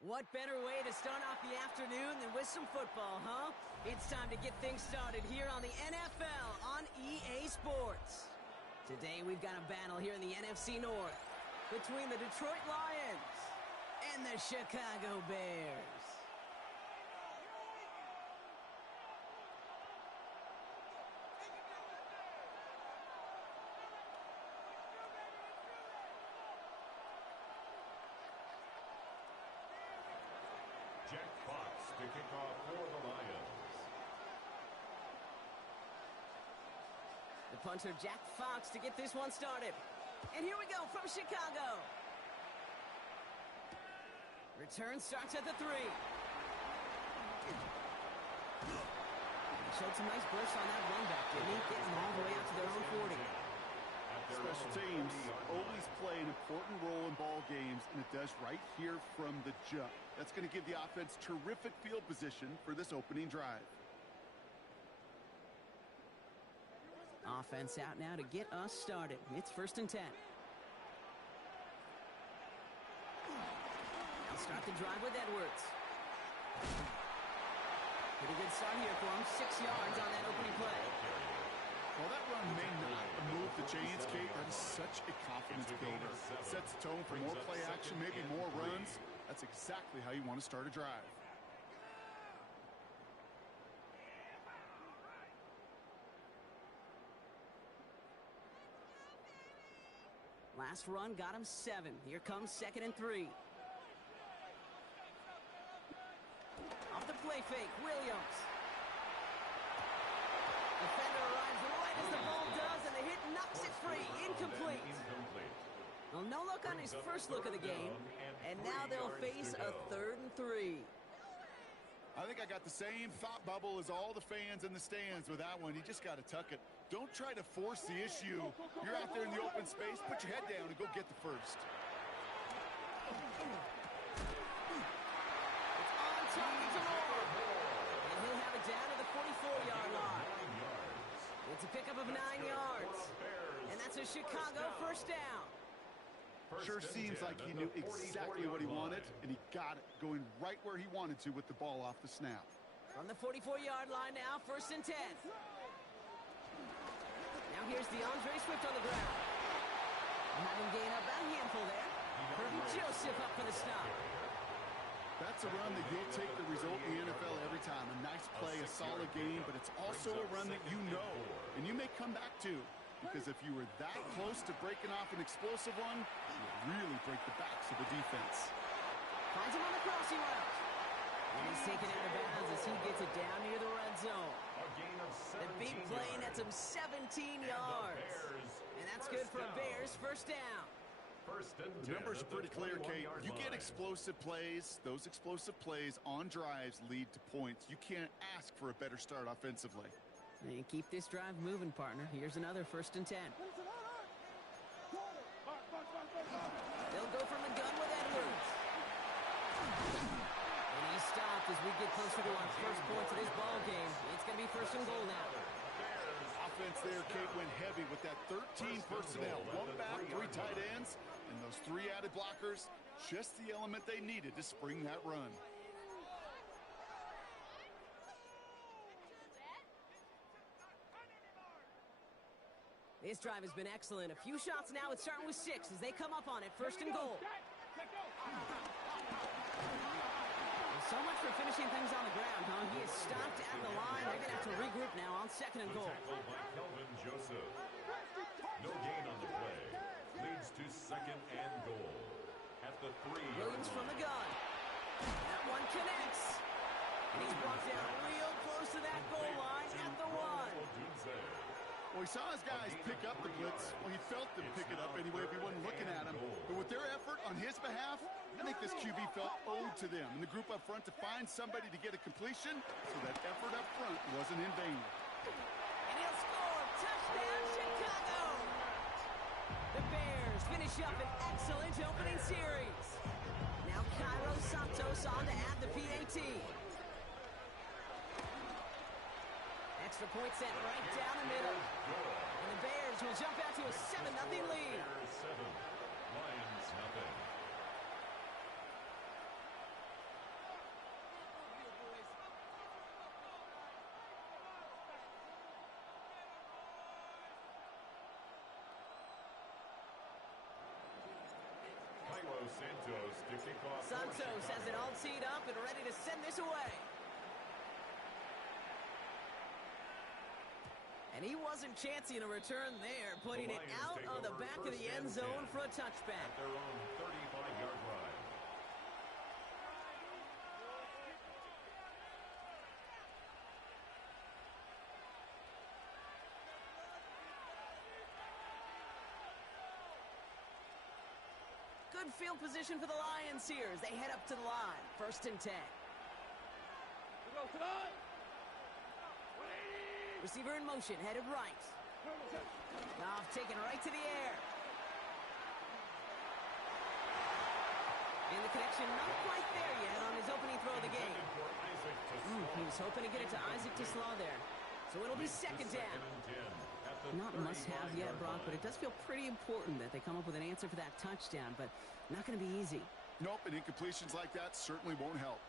What better way to start off the afternoon than with some football, huh? It's time to get things started here on the NFL on EA Sports. Today we've got a battle here in the NFC North between the Detroit Lions and the Chicago Bears. Jack Fox to kick off for the Lions. The punter, Jack Fox, to get this one started. And here we go from Chicago. Return starts at the 3. He showed some nice bursts on that run back, didn't he? Getting all the way out to their own 40. Special teams always play an important role in ball games, and it does right here from the jump. That's going to give the offense terrific field position for this opening drive. Offense out now to get us started. It's 1st and 10. They'll start the drive with Edwards. Pretty good start here for him. 6 yards on that opening play. Well, that run may not move the chains, Kate. That is such a confidence builder. Sets the tone for more play action, maybe more runs. That's exactly how you want to start a drive. Last run got him 7. Here comes 2nd and 3. Off the play fake, Williams. Defender arrives right as the ball does, and the hit knocks it free. Incomplete. Well, no look on his first look of the game, and now they'll face a 3rd and 3. I think I got the same thought bubble as all the fans in the stands with that one. You just got to tuck it. Don't try to force the issue. You're out there in the open space. Put your head down and go get the first. It's on target to Moore. And he'll have it down to the 44-yard line. It's a pickup of 9 yards. And that's a Chicago first down. Sure seems like he knew exactly what he wanted, and he got it, going right where he wanted to with the ball off the snap. From the 44-yard line now, 1st and 10. Now here's DeAndre Swift on the ground. Having gained up about a handful there. Kirby Joseph up for the stop. That's a run that you'll take the result in the NFL every time. A nice play, a solid game, but it's also a run that you know, and you may come back to. Because if you were that close to breaking off an explosive one, you'll really break the backs of the defense. Finds him on the crossing route. And he's taken out of bounds as he gets it down near the red zone. The big play nets him 17 yards. And that's good for a Bears first down. The numbers are pretty clear, Kate. You get explosive plays. Those explosive plays on drives lead to points. You can't ask for a better start offensively. And keep this drive moving, partner. Here's another 1st and 10. They'll go from the gun with Edwards. And he's stopped as we get closer to our first points of this ball game. It's going to be 1st and goal now. Offense there, Kate, went heavy with that 13 personnel. 1 back, 3 tight ends, and those 3 added blockers. Just the element they needed to spring that run. This drive has been excellent. A few shots now. It's starting with 6 as they come up on it. 1st and goal. Well, so much for finishing things on the ground, huh? He is stopped at the line. They're going to have to regroup now on 2nd and goal. Tackled by Kelvin Joseph. No gain on the play. Leads to 2nd and goal. At the 3. Williams from the gun. That one connects. And he's brought down real close to that goal line at the 1. Well, he saw his guys pick up the blitz. Well, he felt them pick it up anyway if he wasn't looking at him. But with their effort on his behalf, I think this QB felt owed to them and the group up front to find somebody to get a completion, so that effort up front wasn't in vain. And he'll score. Touchdown, Chicago! The Bears finish up an excellent opening series. Now Cairo Santos on to add the PAT. Extra point set right down the middle. And the Bears will jump out to a 7-0 lead. Bears 7, Lions nothing. kickoff. Santos has it all teed up and ready to send this away. And he wasn't chancing a return there, putting it out on the back of the end zone for a touchback. At their own 35-yard line. Good field position for the Lions here as they head up to the line. 1st and 10. Receiver in motion, headed right. Goff taken right to the air. And the connection not quite there yet on his opening throw of the game. He was hoping to get it to Isaac Tisslaw there. So it'll be 2nd down. Not must-have yet, Brock, but it does feel pretty important that they come up with an answer for that touchdown, but not going to be easy. Nope, and incompletions like that certainly won't help.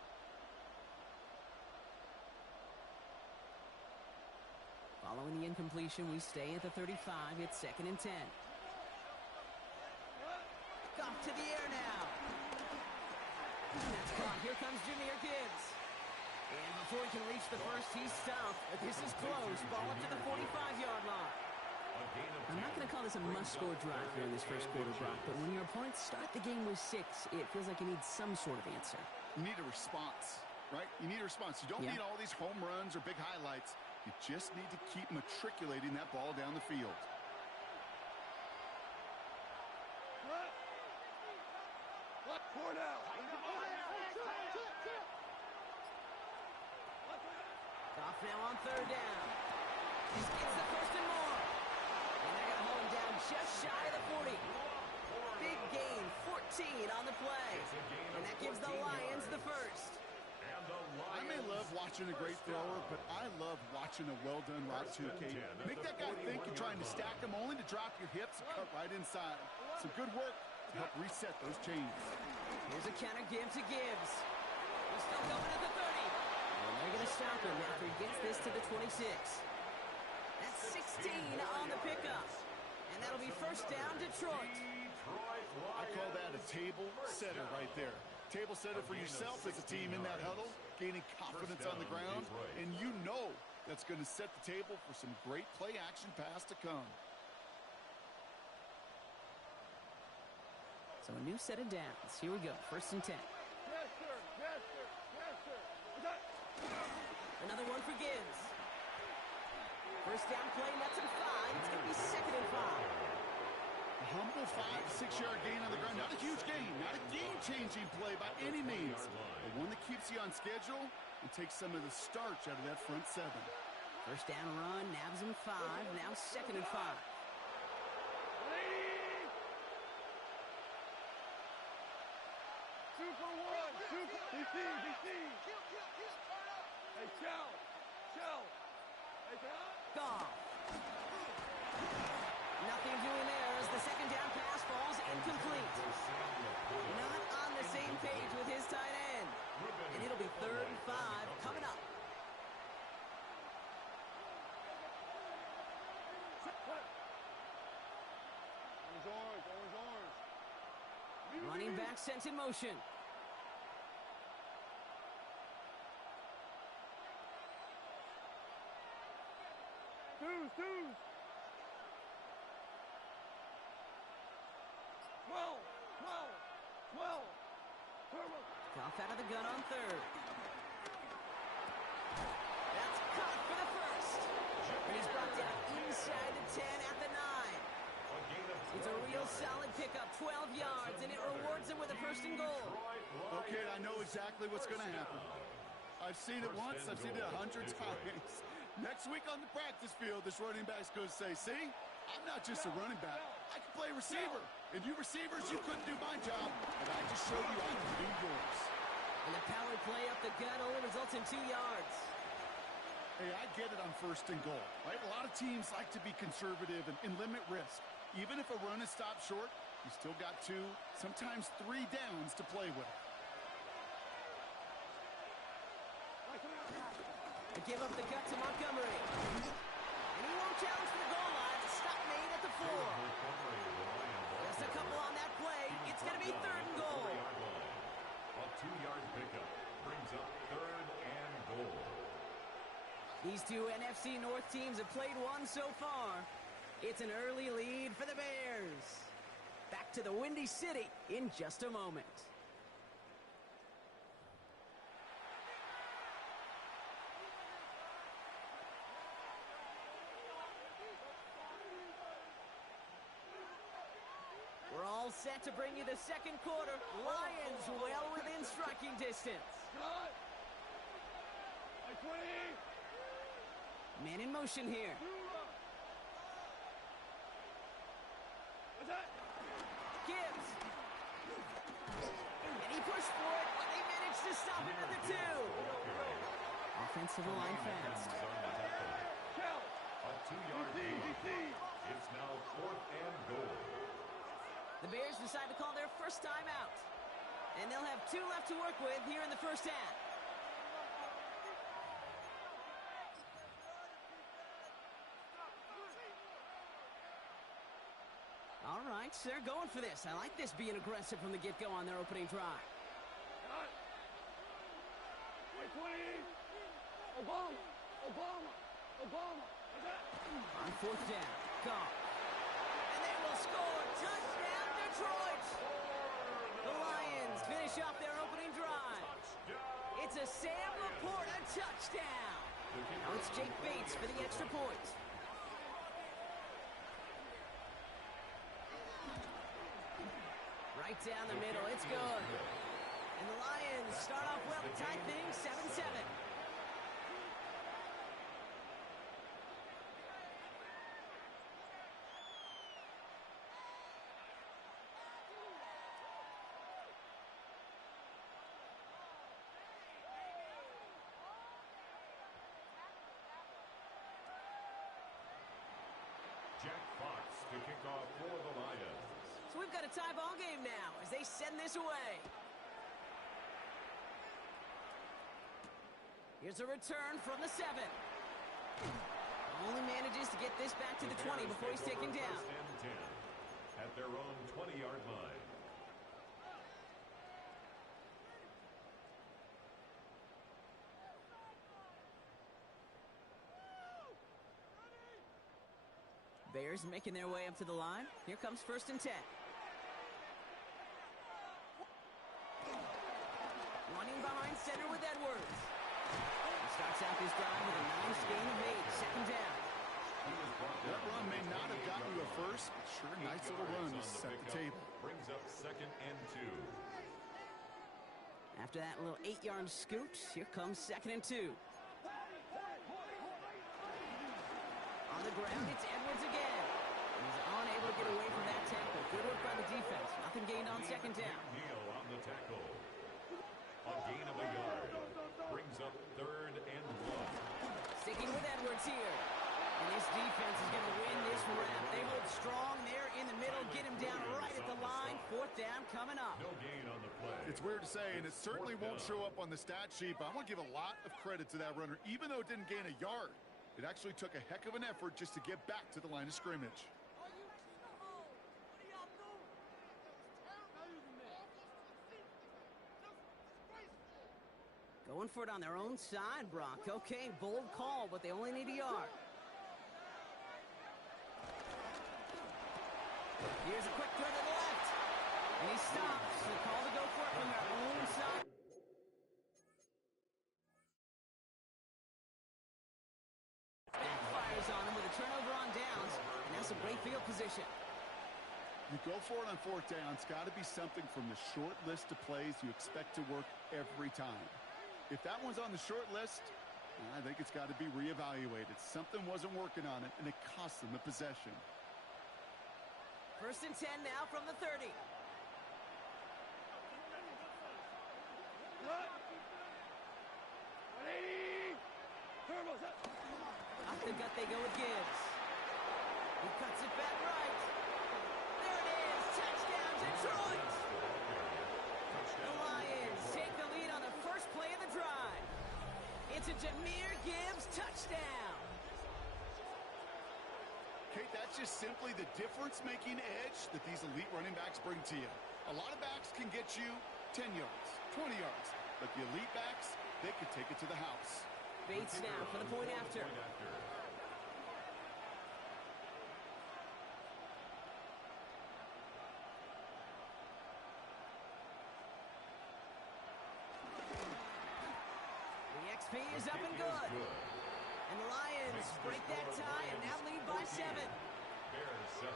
Following the incompletion, we stay at the 35. It's 2nd and 10. Goff to the air now. That's caught. Here comes Jahmyr Gibbs. And before he can reach the first, he's stopped. But this is close. Ball up to the 45-yard line. I'm not going to call this a must-score drive here in this first quarter, Brock, but when your opponents start the game with 6, it feels like you need some sort of answer. You need a response, right? You need a response. You don't need all these home runs or big highlights. You just need to keep matriculating that ball down the field. Goff now on 3rd down. This gets the 1st and more. And they're going to hold him down just shy of the 40. Big gain, 14 on the play. And that gives the Lions the first. I may love watching a great thrower, but I love watching a well-done route too, Kate. Make that guy think you're trying to stack him only to drop your hips and cut right inside. Some good work to help reset those chains. Here's a counter give to Gibbs. He's still going at the 30. And they're going to stop him after he gets this to the 26. That's 16 on the pickup. And that'll be 1st down, Detroit. I call that a table setter right there. Table setter for yourself as a team in that huddle, gaining confidence on the ground, and you know that's going to set the table for some great play-action pass to come. So a new set of downs. Here we go, 1st and 10. Another one for Gibbs. 1st down play, that's him 5. It's going to be 2nd and 5. A humble 5 to 6 yard gain on the ground. Not a huge gain, not a game-changing play by any means, but one that keeps you on schedule and takes some of the starch out of that front 7. 1st down run, nabs him 5. Now 2nd and 5. Goff. Nothing doing there as the 2nd down pass falls incomplete. Not on the same page with his tight end. And it'll be 3rd and 5 coming up. Running back sent in motion. Goff out of the gun on 3rd. That's caught for the 1st. And he's brought down inside the 10 at the 9. It's a real solid pickup, 12 yards, and it rewards him with a 1st and goal. Okay, I know exactly what's going to happen. I've seen it once, I've seen it 100 times. Next week on the practice field, this running back's going to say, see, I'm not just a running back. I can play receiver. And you receivers, you couldn't do my job, but I just showed you I can do yours. And the power play up the gut only results in 2 yards. Hey, I get it on 1st and goal, right? A lot of teams like to be conservative and limit risk. Even if a run is stopped short, you still got 2, sometimes 3 downs to play with. To give up the gut to Montgomery. And he won't challenge for the goal line. Stop made at the 4. Just a couple on that play. It's going to be 3rd and goal. These two NFC North teams have played one so far. It's an early lead for the Bears. Back to the Windy City in just a moment. We're all set to bring you the second quarter. Lions well within striking distance. Man in motion here. Gibbs. And he pushed for it, but they managed to stop him at the 2. Offensive line fast. A 2-yard gain. It's now 4th and goal. The Bears decide to call their first time out. And they'll have 2 left to work with here in the first half. All right, so they're going for this. I like this being aggressive from the get-go on their opening drive. On 4th down, Goff. And they will score. Touchdown, Detroit! The Lions finish off their opening drive. It's a Sam Laporta touchdown. Now it's Jake Bates for the extra point. Right down the middle, it's good. And the Lions start off well to tie things 7-7. Jack Fox to kick off for the Lions. So we've got a tie ball game now as they send this away. Here's a return from the 7. Only manages to get this back to the 20 before he's taken down. 1st and 10 at their own 20-yard line. Bears making their way up to the line. Here comes 1st and 10. Running behind center with Edwards. He starts out this drive with a nice gain of 8. 2nd down. That run may not have gotten you a first, but sure, nice little run to set the table. Brings up 2nd and 2. After that little 8-yard scoot, here comes 2nd and 2. On the ground, it's Edwards again. He's unable to get away from that tackle. Good work by the defense. Nothing gained on 2nd down. Neal on the tackle. A gain of a yard. Brings up 3rd and 1. Sticking with Edwards here. And this defense is going to win this round. They hold strong there in the middle. Get him down right at the line. 4th down coming up. No gain on the play. It's weird to say, and it certainly won't show up on the stat sheet, but I want to give a lot of credit to that runner, even though it didn't gain a yard. It actually took a heck of an effort just to get back to the line of scrimmage. Going for it on their own side, Brock. Okay, bold call, but they only need a yard. Here's a quick throw to the left. And he stops. The call to go for it from their own side. Backfires on him with a turnover on downs, and that's a great field position. You go for it on 4th down. It's got to be something from the short list of plays you expect to work every time. If that one's on the short list, I think it's got to be reevaluated. Something wasn't working on it, and it cost them a possession. 1st and 10 now from the 30. Off the gut they go with Gibbs. He cuts it back right. There it is. Touchdown, Detroit. The Lions take the lead on the first play of the drive. It's a Jahmyr Gibbs touchdown. Kate, that's just simply the difference-making edge that these elite running backs bring to you. A lot of backs can get you 10 yards, 20 yards, but the elite backs, they can take it to the house. Spade snap for the point after. The XP is up and good. And the Lions break that tie and now lead by 7. Bears 7.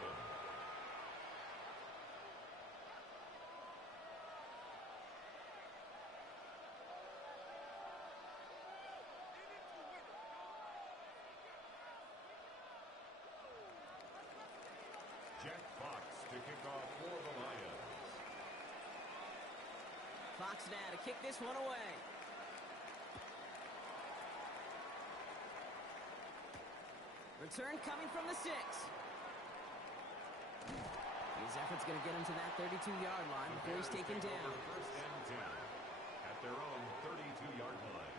Jack Fox to kick off for the Lions. Fox now to kick this one away. Return coming from the 6. His effort's going to get him to that 32-yard line before he's taken down. First and 10 at their own 32-yard line.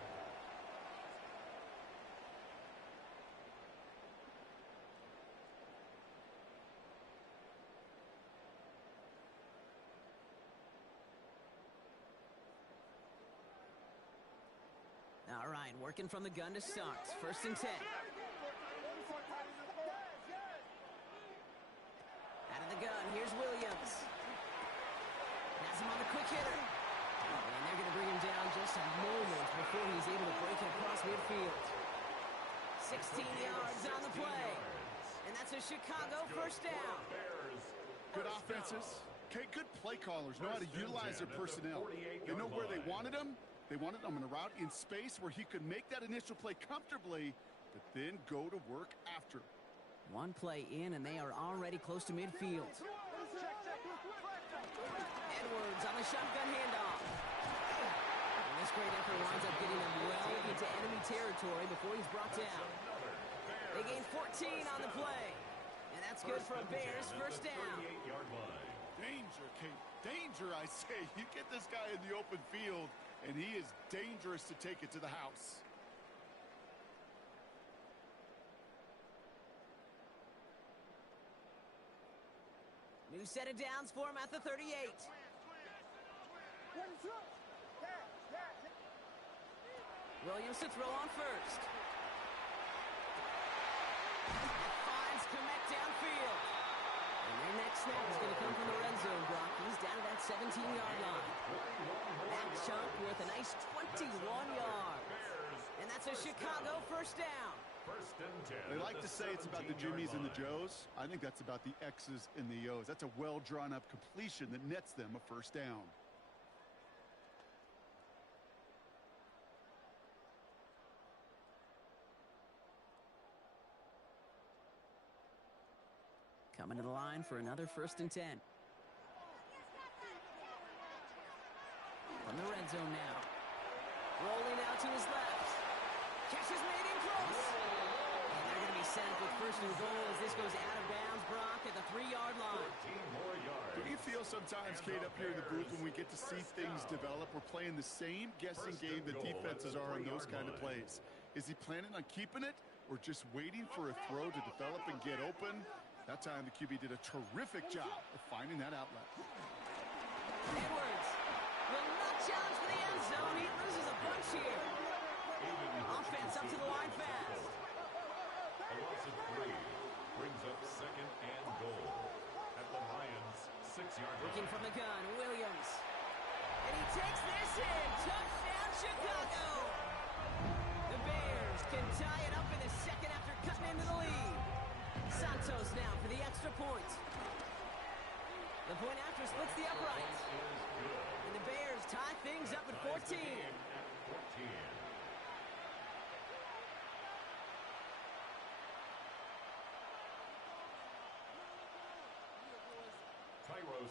All right, working from the gun to start. First and 10. Out of the gun, here's Williams. Has him on the quick hitter. And they're going to bring him down just a moment before he's able to break it across midfield. 16 yards on the play. And that's a Chicago first down. Good offenses. Okay, good play callers know how to utilize their personnel. They know where they wanted them. They wanted him in a route in space where he could make that initial play comfortably, but then go to work after. One play in, and they are already close to midfield. Edwards on the shotgun handoff. And this great effort winds up getting them well into enemy territory before he's brought down. They gain 14 on the play. And that's good for a Bears first down. Danger, Kate. Danger, I say. You get this guy in the open field, and he is dangerous to take it to the house. New set of downs for him at the 38. Williams to throw on first. That finds Komet downfield. And their next snap is going to come from the red zone, Brock. He's down to that 17-yard line. That chunk worth a nice 21 yards. And that's a Chicago first down. First and 10. They like to say it's about the Jimmies and the Joes. I think that's about the X's and the O's. That's a well-drawn-up completion that nets them a first down. Coming to the line for another first and 10. From the red zone now. Rolling out to his left. Catch is made in close. And they're going to be set up with first and goal as this goes out of bounds, Brock, at the 3-yard line. 14 more yards. Do you feel sometimes, Kate, up here in the booth when we get to see things develop, we're playing the same guessing game the defenses are on those kind of plays? Is he planning on keeping it or just waiting for a throw to develop and get open? That time the QB did a terrific job of finding that outlet. Edwards will not challenge for the end zone. He loses a bunch here. Offense up to the line fast. A loss of 3 brings up second and goal at the Lions' 6-yard line. Looking from the gun, Williams. And he takes this in. Touchdown, Chicago. The Bears can tie it up in the second after cutting into the lead. Santos now for the extra point. The point after splits the uprights. And the Bears tie things up at 14.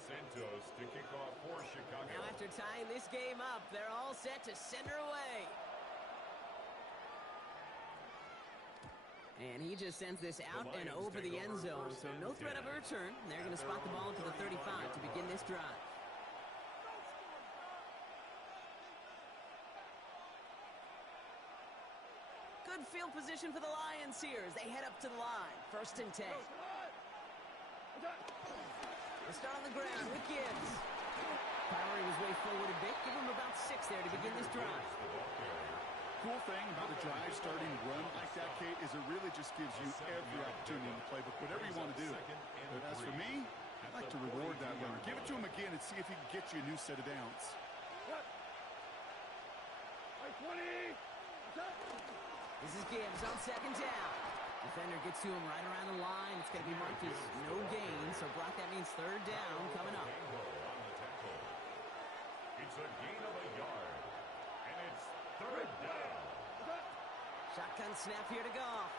Santos to kick off for Chicago. Now after tying this game up, they're all set to send her away. And he just sends this out and over the end zone, so no threat of a return. They're going to spot the ball to the 35 to begin this drive. Good field position for the Lions here as they head up to the line. First and 10. They start on the ground with Gibbs. Powery was way forward a bit. Give him about 6 there to begin this drive. cool thing about a drive starting run like that, Kate, is it really just gives you every opportunity in the playbook, whatever you want to do. But as for me, I'd like to reward that runner. Give it to him again and see if he can get you a new set of downs. 20. This is Gibbs on second down. Defender gets to him right around the line. It's going to be marked as no gain. So, Brock, that means third down coming up. It's a gain of a yard. And it's third down. Shotgun snap here to Goff.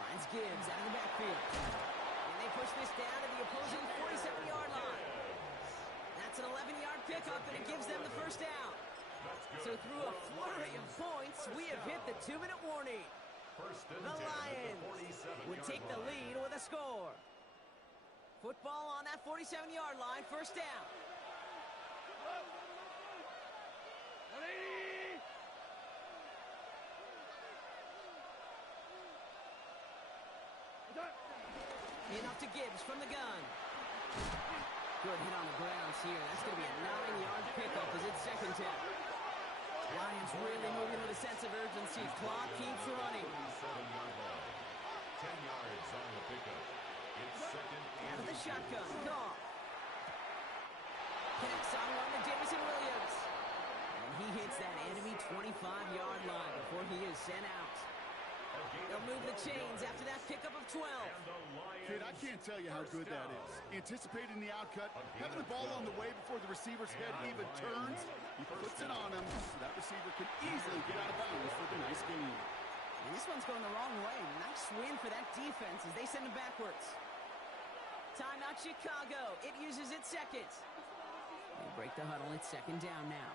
Finds Gibbs out of the backfield. And they push this down to the opposing 47-yard line. That's an 11-yard pickup, and it gives them the first down. So through a flurry of points, we have hit the 2-minute warning. The Lions would take the lead with a score. Football on that 47-yard line, first down. 180. In off to Gibbs from the gun. Good hit on the grounds here. That's going to be a 9-yard pickup as it's second down. Lions really moving with a sense of urgency. Clock keeps running. 10 yards on the pickup. It's second Out of the and shotgun. Goff. Connects on one to Jamison Williams. And he hits that enemy 25-yard line before he is sent out. They'll move the chains after that pickup of 12. Kid, I can't tell you how good that is. Anticipating the outcut, having the ball on the way before the receiver's head even turns, he puts it on him so that receiver can easily get out of bounds for the nice gain. And this one's going the wrong way. Nice win for that defense as they send him backwards. Timeout Chicago. It uses its second. They break the huddle. It's second down now.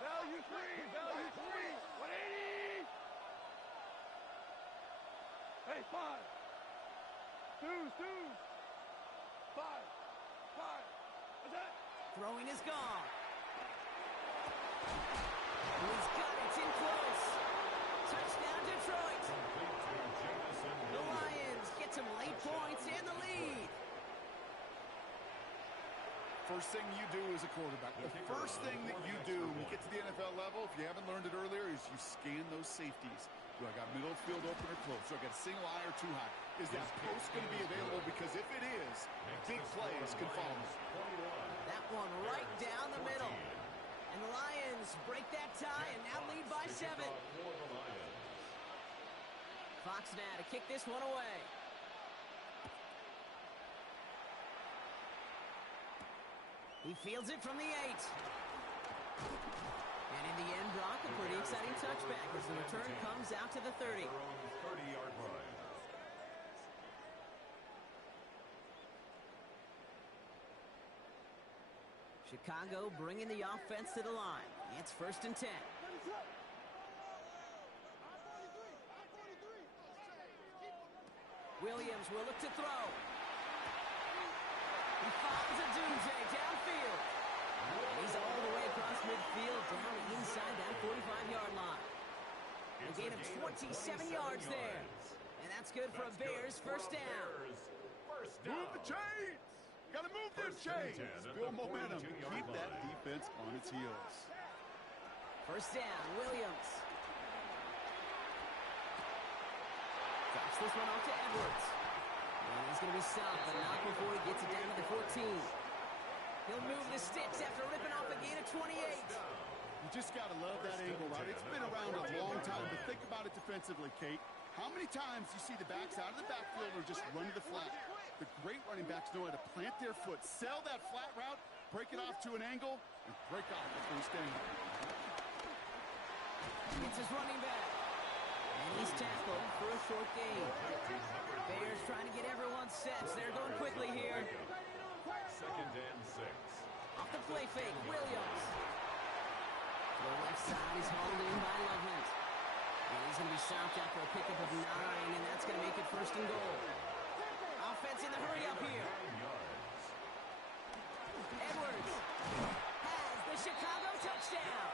Value 3. Value 3. 180. Hey, 5. 2. 5. What's that? Throwing is gone. He's got it. It's in close. Touchdown, Detroit. The Lions get some late points and the lead. First thing you do as a quarterback, the first thing that you do when you get to the NFL level, if you haven't learned it earlier, is you scan those safeties. Do I got middle field open or close? Do I got a single eye or too high? Is that post going to be available? Because if it is, big plays can follow. That one right down the middle. And the Lions break that tie and now lead by 7. Fox now to kick this one away. He fields it from the 8. And in the end, Brock, a pretty exciting touchback as the return comes out to the 30. 30-yard line. Chicago bringing the offense to the line. It's first and 10. Williams will look to throw. He follows a doomsday downfield. And he's all the way across midfield down inside that 45-yard line. A gain of 27 yards there. And that's good for a Bears first down. Move the chains! Got to move them chains! Build momentum. Keep that defense on its heels. First down, Williams. Drops this one off to Edwards. And he's going to be stopped, but not before he gets it down to the 14. He'll move the sticks after ripping off a gain of 28. You just got to love that angle, right? It's been around a long time, but think about it defensively, Kate. How many times you see the backs out of the backfield or just run to the flat? The great running backs know how to plant their foot, sell that flat route, break it off to an angle, and break off the first down. It's his running back. And he's tackled for a short gain. Bears trying to get everyone set. They're going quickly here. Second and 6. Off the play fake, Williams. To the left side is hauled in by Loveland. And he's going to be stopped after a pickup of 9, and that's going to make it first and goal. Offense in the hurry up here. Edwards has the Chicago touchdown.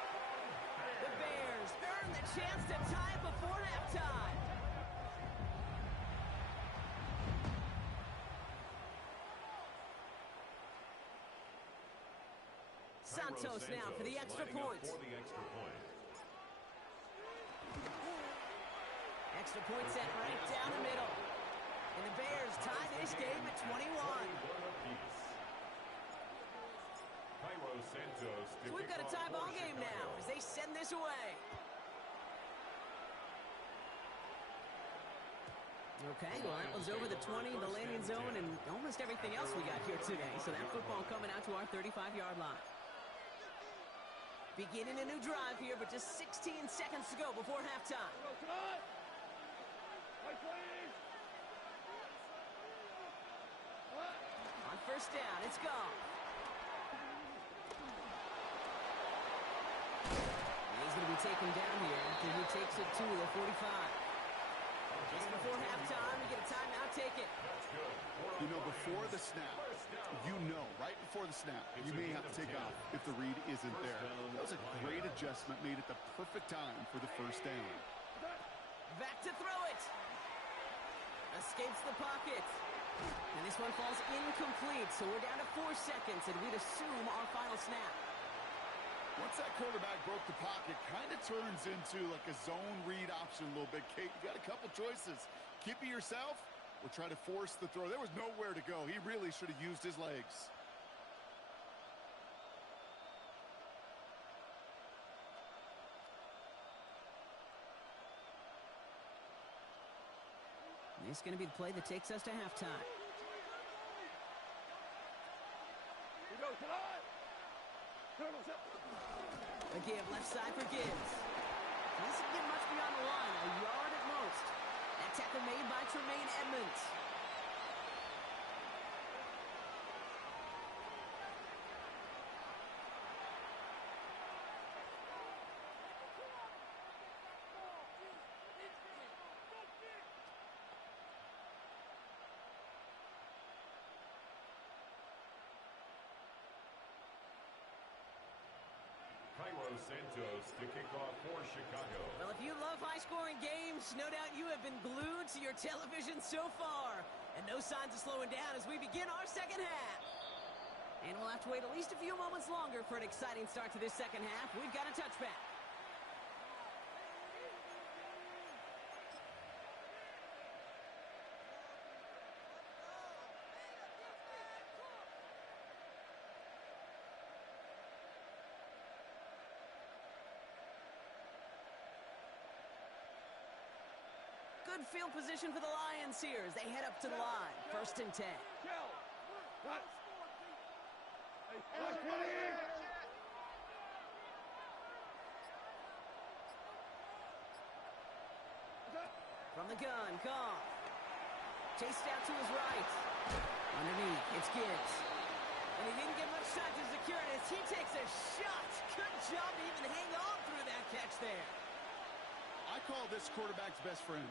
The Bears earn the chance to tie it before halftime. Santos now for the extra point. Extra point set right down the middle. And the Bears tie this game at 21. So we've got a tie ball game now as they send this away. Okay, well, that was over the 20, the landing zone, and almost everything else we got here today. So that football coming out to our 35-yard line. Beginning a new drive here, but just 16 seconds to go before halftime. On first down, it's gone. He's going to be taken down here after he takes it to the 45. Just before halftime, we get a timeout taken. You know, before the snap, right before the snap, you may have to take off if the read isn't there. That was a great adjustment made at the perfect time for the first down. Back to throw it. Escapes the pocket. And this one falls incomplete, so we're down to 4 seconds, and we'd assume our final snap. Once that quarterback broke the pocket, kind of turns into like a zone read option a little bit. Kate, you got a couple choices. Keep it yourself or try to force the throw. There was nowhere to go. He really should have used his legs. This is going to be the play that takes us to halftime. A give left side for Gibbs. Doesn't get much beyond the line, a yard at most. That tackle made by Tremaine Edmonds. Santos to kick off for Chicago. Well, if you love high-scoring games, no doubt you have been glued to your television so far. And no signs of slowing down as we begin our second half. And we'll have to wait at least a few moments longer for an exciting start to this second half. We've got a touchback. Good field position for the Lions here as they head up to the line. 1st and 10. From the gun, Goff. Chased out to his right. Underneath, it's Gibbs. And he didn't get much time to secure it as he takes a shot. Good job to even hang on through that catch there. I call this quarterback's best friend.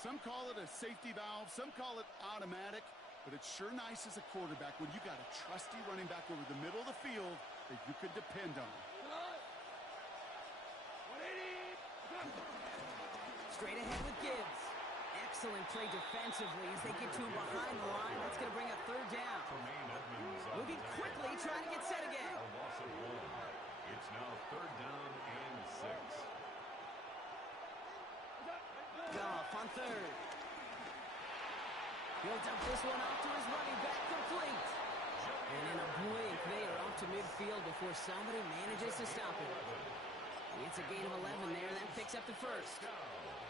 Some call it a safety valve, some call it automatic, but it's sure nice as a quarterback when you got a trusty running back over the middle of the field that you could depend on. Straight ahead with Gibbs. Excellent play defensively as they get to him behind the line. That's going to bring up 3rd down. Moving quickly, trying to get set again. A loss of 1. It's now 3rd down and 6. Goff on 3rd. He'll dump this one off to his running back, complete. And in a blink, they are off to midfield before somebody manages to stop him. It's a gain of 11 there. That picks up the 1st.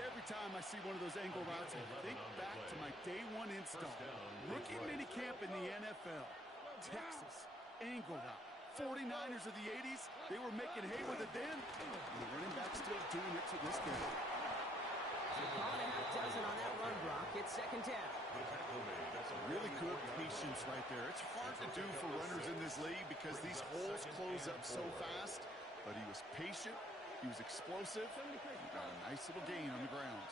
Every time I see one of those angle routes, I think back to my day 1 install. Rookie minicamp in the NFL. Texas, angle route. 49ers of the 80s, they were making hay with it then. And the running back still doing it to this day. Calling a half dozen on that run block. It's 2nd down. Really good patience right there. It's hard to do for runners in this league because these holes close up so fast. But he was patient. He was explosive. He got a nice little gain on the ground.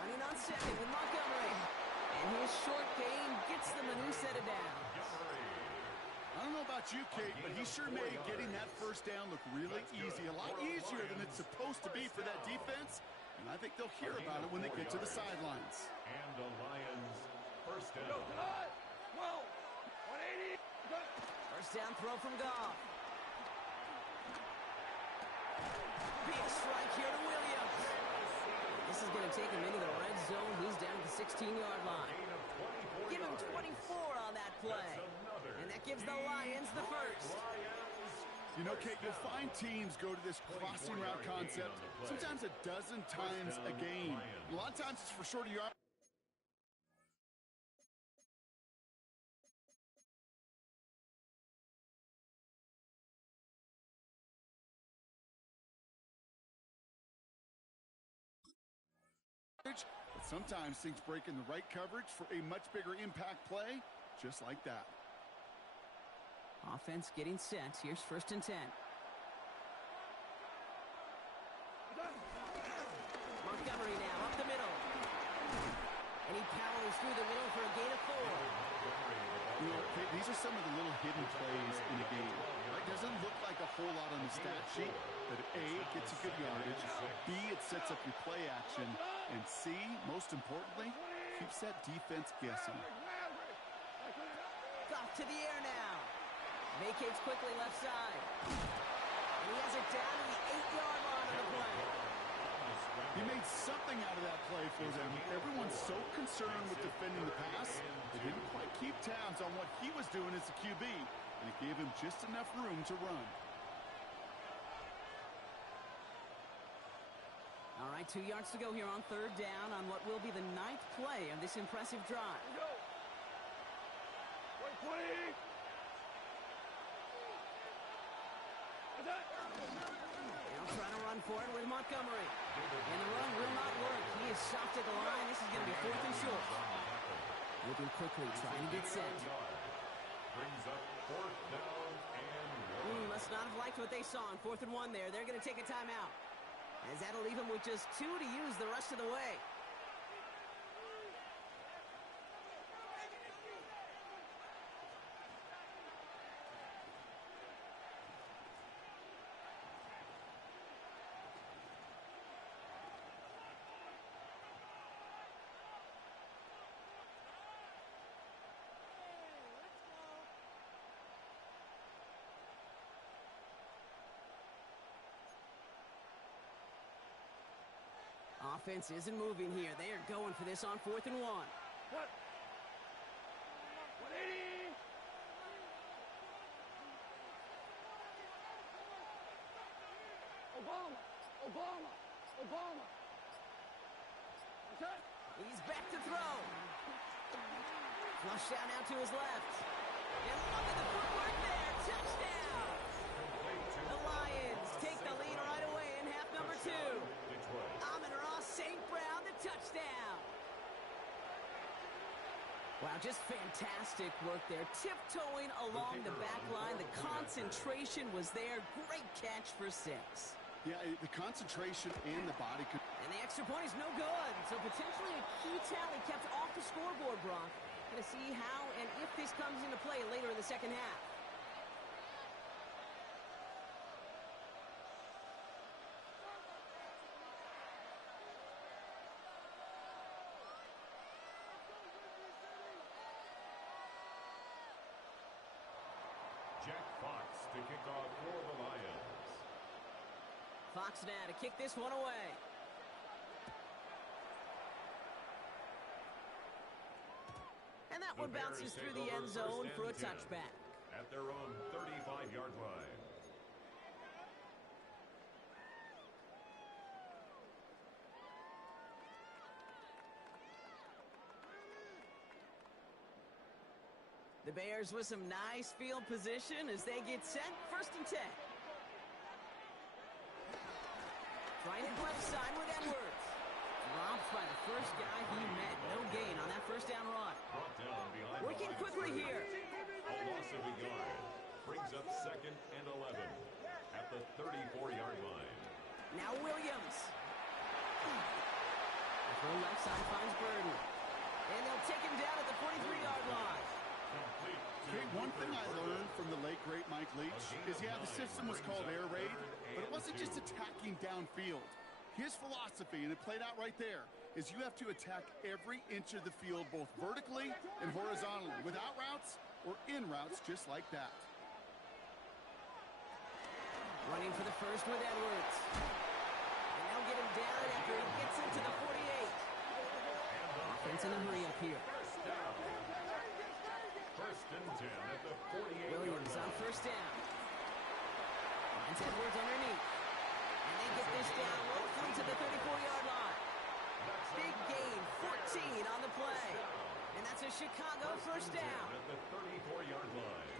Running on 2nd with Montgomery. And his short gain gets them a new set of downs. I don't know about you, Kate, but he sure made getting that 1st down look really easy. A lot easier than it's supposed to be for that defense. And I think they'll hear about it when they get to the sidelines. And the Lions first down. Go, tonight. Whoa. 180. First down throw from Goff. Big strike here to Williams. This is going to take him into the red zone. He's down at the 16-yard line. Give him 24 on that play. And that gives the Lions the first. You know, Kate, you'll find teams go to this crossing route concept sometimes a dozen times a game. A lot of times it's for shorter yards. But sometimes things break in the right coverage for a much bigger impact play, just like that. Offense getting set. Here's 1st and 10. Montgomery now up the middle. And he powers through the middle for a gain of 4. You know, these are some of the little hidden plays in the game. It doesn't look like a whole lot on the stat sheet, but A, it gets you good yardage, B, it sets up your play action, and C, most importantly, keeps that defense guessing. Goff to the air now. Vacates quickly left side. And he has it down to the 8-yard line of the play. He made something out of that play for them. Everyone's so concerned with defending the pass, they didn't quite keep tabs on what he was doing as a QB, and it gave him just enough room to run. All right, 2 yards to go here on 3rd down on what will be the 9th play of this impressive drive. Go. 120. Now trying to run for it with Montgomery. And the run will not work. He is stopped at the line. This is going to be 4th and short. Moving quickly, trying to get set. Brings up 4th down and 1. Must not have liked what they saw on 4th and 1 there. They're going to take a timeout, as that'll leave him with just 2 to use the rest of the way. Offense isn't moving here. They are going for this on 4th and 1. What? 180. Obama. Okay. He's back to throw. Flush down out to his left. And look at the footwork there. Touchdown. The Lions take the lead right away in half number 2. Amon-Ra St. Brown, the touchdown. Wow, just fantastic work there. Tiptoeing along the back line. The concentration was there. Great catch for 6. Yeah, the concentration and the body could... And the extra point is no good. So potentially a key tally kept off the scoreboard, Brock. Going to see how and if this comes into play later in the second half. Jack Fox to kick off for the Lions. Fox now to kick this one away. And that one bounces through the end zone for a touchback. At their own 35-yard line. The Bears with some nice field position as they get set. 1st and 10. Trying it left side with Edwards. Dropped by the first guy he met. No gain on that 1st down run. Brought down behind Working quickly here. A loss of a yard. Brings up 2nd and 11 at the 34-yard line. Now Williams. The throw left side finds Burden. And they'll take him down at the 43-yard line. Okay, one thing I learned from the late, great Mike Leach is, yeah, the system was called air raid, but it wasn't just attacking downfield. His philosophy, and it played out right there, is you have to attack every inch of the field, both vertically and horizontally, without routes or in routes just like that. Running for the first with Edwards. And they'll get him down after he gets into the 48. Offense in a hurry up here. First and 10 at the 48. Williams on first down. Finds Edwards underneath. And they get this down roughly to the 34-yard line. Big gain, 14 on the play. And that's a Chicago first down. At the 34-yard line.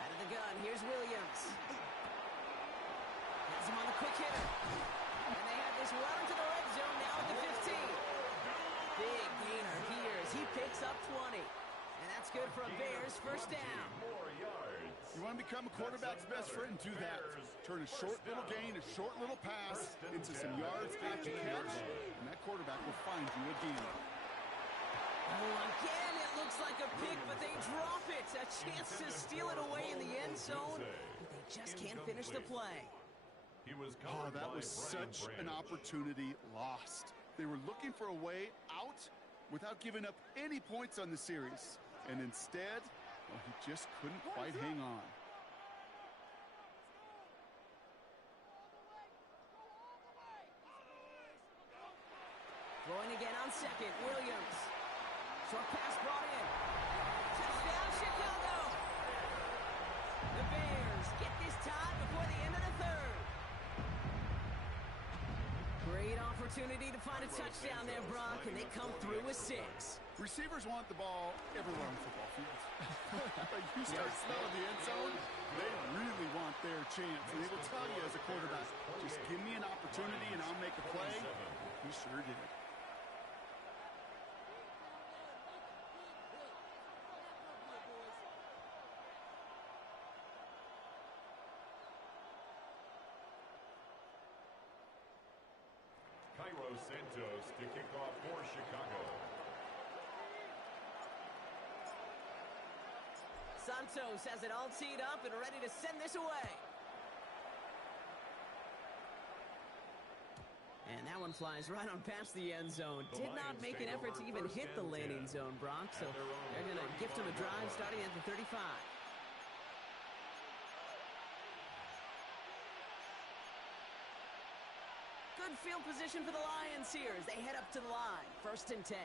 Out of the gun, here's Williams. Has him on the quick hitter. And they have this well into the red zone now at the 15. Big gainer here as he picks up 20. And that's good for a Bears first down. More yards. You want to become a quarterback's best friend? Do that. Turn a short little gain, a short little pass into some yards after catch, and that quarterback will find you again. Oh, again, it looks like a pick, but they drop it. A chance to steal it away in the end zone, but they just can't finish the play. He was Oh, covered that by was Brian such an Branch. opportunity lost. They were looking for a way out without giving up any points on the series. And instead, well, he just couldn't quite hang on. Throwing again on second, Williams. Short pass brought in. Touchdown, Chicago! The Bears get this time before the end of the third. Great opportunity to find a touchdown there, Brock, and they come through with 6. Receivers want the ball everywhere on the football field. But you start smelling the end zone, they really want their chance. And they will tell you as a quarterback, just give me an opportunity and I'll make a play. He sure did. Cairo Santos to kick off for Chicago. Santos has it all teed up and ready to send this away. And that one flies right on past the end zone. Did not make an effort to even hit the landing zone, Brock. So they're going to gift him a drive starting at the 35. Good field position for the Lions here as they head up to the line. First and 10.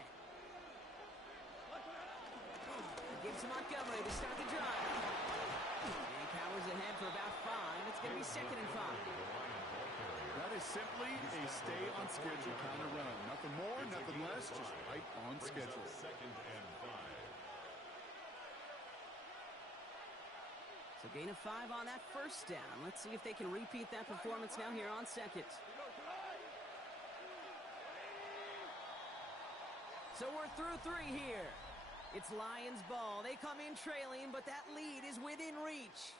Gives to Montgomery to start the drive. And he powers ahead for about 5. It's going to be second and 5. That is simply a stay on schedule kind of run. Nothing more, nothing less, just right on schedule. Second and 5. So gain of 5 on that first down. Let's see if they can repeat that performance now here on second. So we're through 3 here. It's Lions ball. They come in trailing, but that lead is within reach.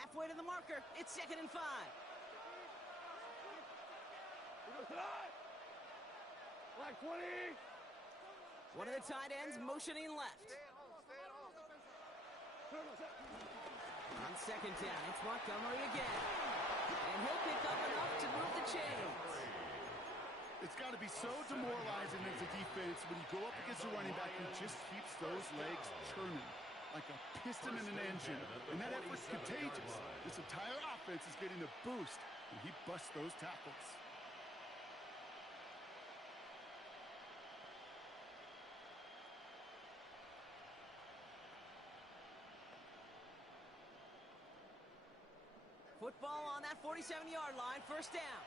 Halfway to the marker. It's 2nd and 5. Like 20. One of the tight ends motioning left. On 2nd down, it's Montgomery again. And he'll pick up enough to move the chains. It's got to be so demoralizing as a defense when you go up against a running back who just keeps those legs churning like a piston in an engine. And that effort's contagious. This entire offense is getting a boost when he busts those tackles. Football on that 47-yard line, 1st down.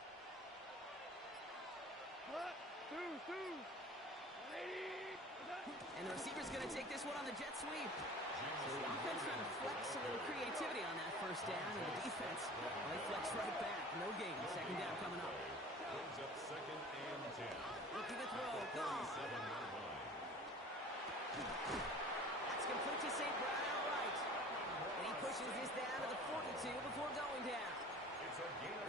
And the receiver's going to take this one on the jet sweep. So the offense trying to flex a little creativity on that 1st down, and the defense, well, they flex right back. No gain. 2nd down coming up. Brings up 2nd and 10. Looking to throw. Gone. That's complete to St. Brown outright. And he pushes this down to the 42 before going down.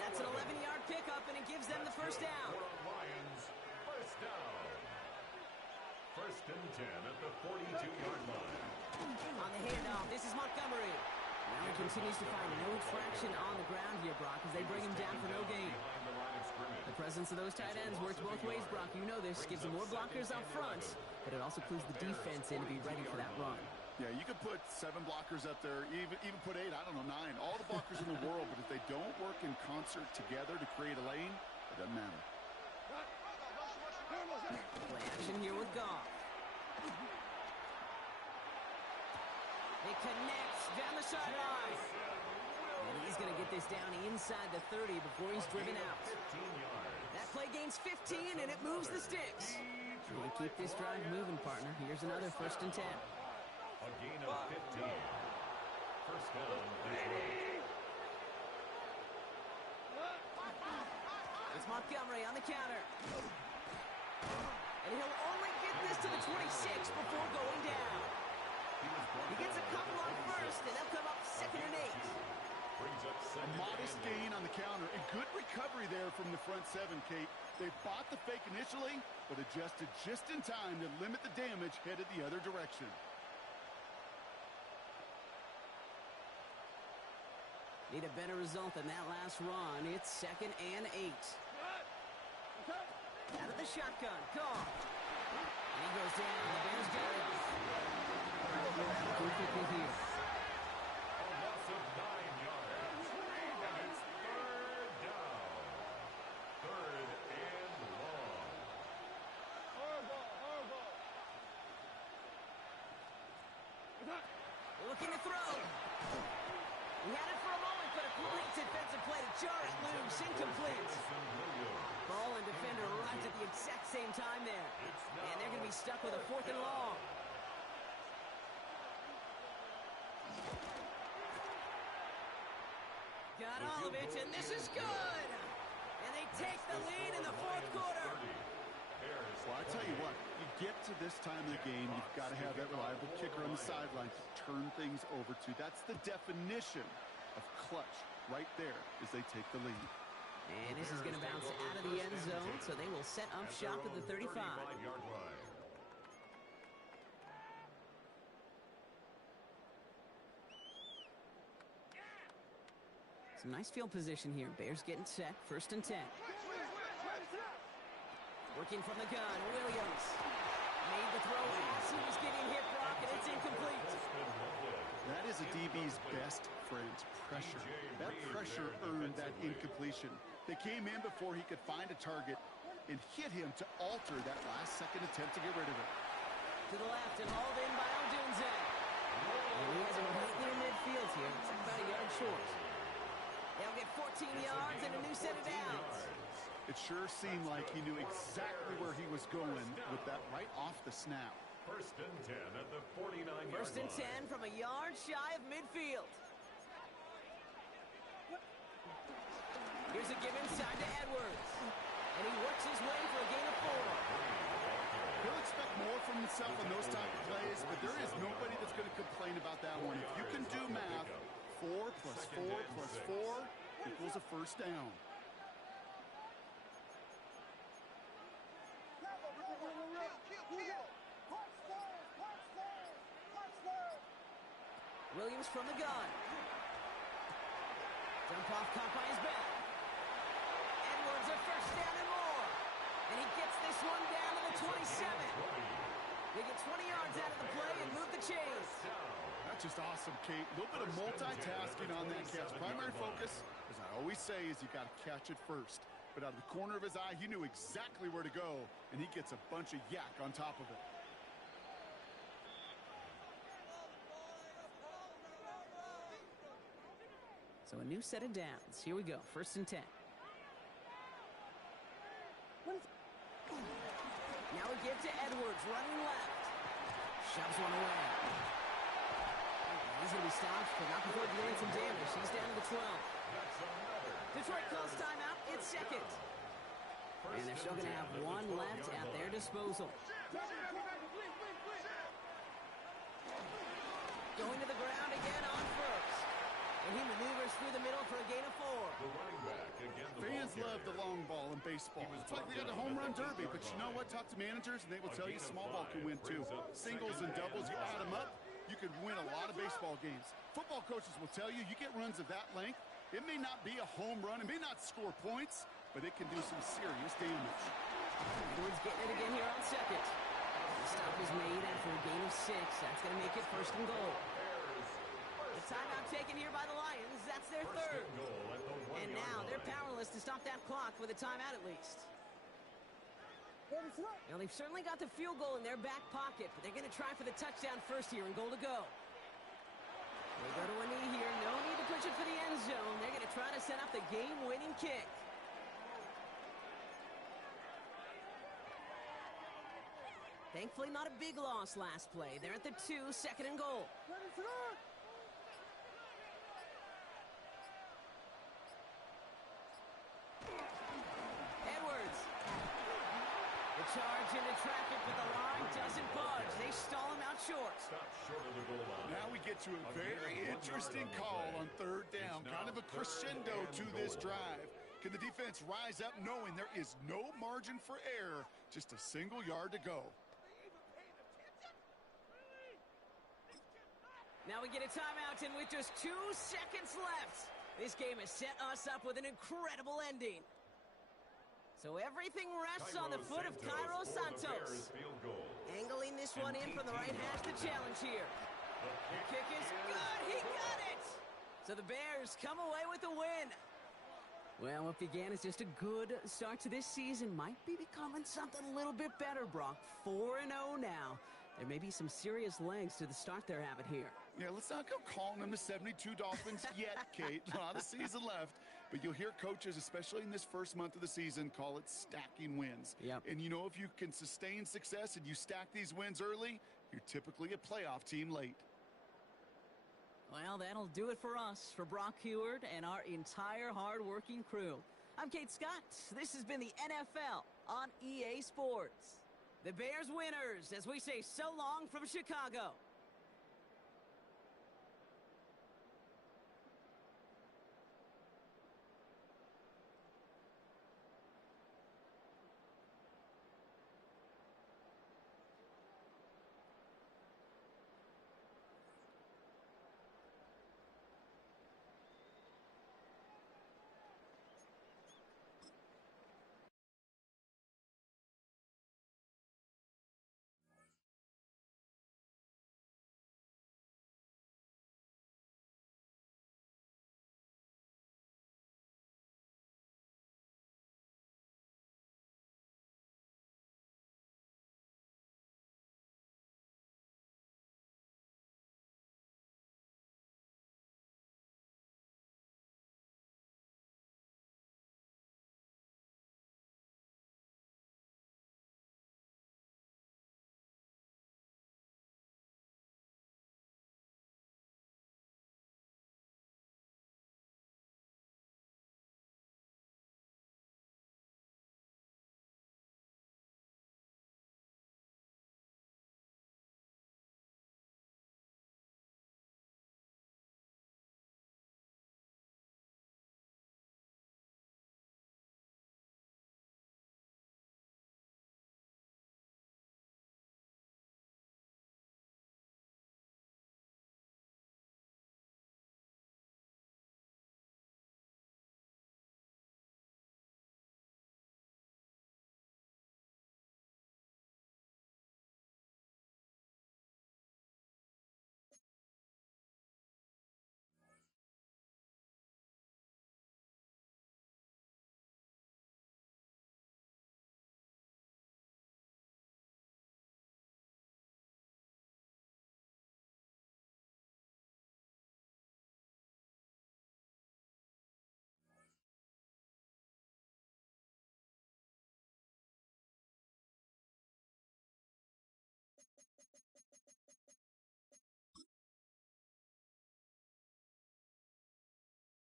That's an 11-yard pickup, and it gives them the 1st down. Lions, 1st down. 1st and 10 at the 42-yard line. On the handoff, this is Montgomery. Now he continues to find no traction on the ground here, Brock, as they bring him down for no gain. The presence of those tight ends works both ways, Brock. You know this. Gives them more blockers up front, but it also clues the defense in to be ready for that run. Yeah, you could put 7 blockers up there, even put 8, I don't know, 9. All the blockers in the world, but if they don't work in concert together to create a lane, it doesn't matter. Play action here with Goff. It connects down the sideline. And he's going to get this down inside the 30 before he's driven out. That play gains 15, and it moves the sticks. We'll keep this drive moving, partner. Here's another 1st and 10. A gain of 15. 1st down. It's Montgomery on the counter. And he'll only get this to the 26 before going down. He gets a couple on 1st, and they'll come up 2nd and 8. A modest gain on the counter. A good recovery there from the front 7, Kate. They bought the fake initially, but adjusted just in time to limit the damage headed the other direction. Need a better result than that last run. It's 2nd and 8. Out of the shotgun. Gone. And he goes down. The Bears got it. Looking quickly here. A loss of 9 yards. And it's 3rd down. 3rd and long. Looking to throw. He had it for a moment, but a great defensive play to jar it loose. Incomplete. Ball and defender arrived at the exact same time there. And they're going to be stuck with a 4th and long. Got all of it, and this is good. And they take the lead in the 4th quarter. Well, I tell you what, you get to this time of the game, you've got to have that reliable kicker on the sideline to turn things over to. That's the definition of clutch right there as they take the lead. And this is going to bounce out of the end zone, so they will set up shop at the 35. Some nice field position here. Bears getting set. 1st and 10. Working from the gun, Williams. Made the throw as he was getting hit, Brock, and it's incomplete. That is a DB's best friend, pressure. That pressure earned that incompletion. They came in before he could find a target and hit him to alter that last-second attempt to get rid of it. To the left and hauled in by Odunze. And he has him right near midfield here. It's about a yard short. They'll get 14 yards and a new set of downs. It sure seemed like he knew exactly where he was going with that right off the snap. 1st and 10 at the 49-yard line. 1st and 10 from a yard shy of midfield. Here's a give inside to Edwards. And he works his way for a gain of 4. He'll expect more from himself in those type of plays, but there is nobody that's going to complain about that one. If you can do math, 4 plus 4 plus 4 equals a first down. Williams from the gun. Dump off, caught by his back. Edwards, a first down and more. And he gets this one down to the 27. They get 20 yards out of the play and move the chains. That's just awesome, Kate. A little bit of multitasking on that catch. Primary focus, as I always say, is you got to catch it first. But out of the corner of his eye, he knew exactly where to go, and he gets a bunch of yak on top of it. So a new set of downs. Here we go. 1st and 10. Now we give to Edwards, running left. Shoves one away. He's going to be stopped, but not before dealing some damage. He's down to the 12. Detroit calls timeout. It's 2nd. And they're still going to have one left at their disposal. Going to the ground again on 1st. And he maneuvers through the middle for a gain of 4. The running back again. Fans love the long ball in baseball. It's like they got a home run derby, but you know what? Talk to managers, and they will tell you small ball can win too. Singles and doubles, you add them up, you could win a lot of baseball games. Football coaches will tell you, you get runs of that length, it may not be a home run, it may not score points, but it can do some serious damage. Edwards getting it again here on 2nd. The stop is made after a gain of 6. That's going to make it 1st and goal. Timeout taken here by the Lions. That's their 3rd. And now they're powerless to stop that clock with a timeout at least. Now they've certainly got the field goal in their back pocket, but they're going to try for the touchdown first here and goal to go. They go to a knee here. No need to push it for the end zone. They're going to try to set up the game-winning kick. Thankfully, not a big loss last play. They're at the 2, 2nd and goal. Charge into traffic, but the line doesn't budge. They stall him out short. Stop short of the goal line. Now we get to a very interesting call on 3rd down. Kind of a crescendo to this drive. Can the defense rise up knowing there is no margin for error? Just a single yard to go. Now we get a timeout, and with just 2 seconds left, this game has set us up with an incredible ending. So everything rests on the foot of Cairo Santos. Angling this one in from the right hash, the challenge here. The kick is good. He got it. So the Bears come away with the win. Well, what began as just a good start to this season might be becoming something a little bit better, Brock. 4-0 now. There may be some serious legs to the start they're having here. Yeah, let's not go calling them the 72 Dolphins yet, Kate. A lot of season left. But you'll hear coaches, especially in this first month of the season, call it stacking wins. Yep. And you know, if you can sustain success and you stack these wins early, you're typically a playoff team late. Well, that'll do it for us, for Brock Heward and our entire hard-working crew. I'm Kate Scott. This has been the NFL on EA Sports. The Bears winners, as we say so long from Chicago.